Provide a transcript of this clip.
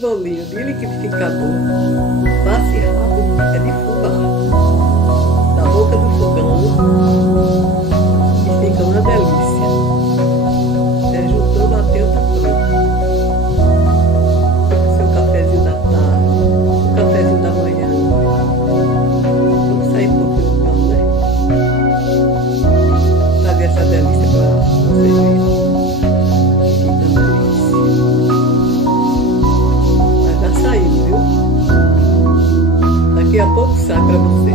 Bolinho de liquidificador, passe rápido, é de fubá, da boca do fogão, e fica uma delícia. É juntou, bateu, tá pronto. Seu cafezinho da tarde, o cafezinho da manhã. Vamos sair um pouquinho do pão, né? Fazer essa delícia para vocês verem. Fica uma delícia. Mas já saiu, viu? Daqui a pouco sai para você.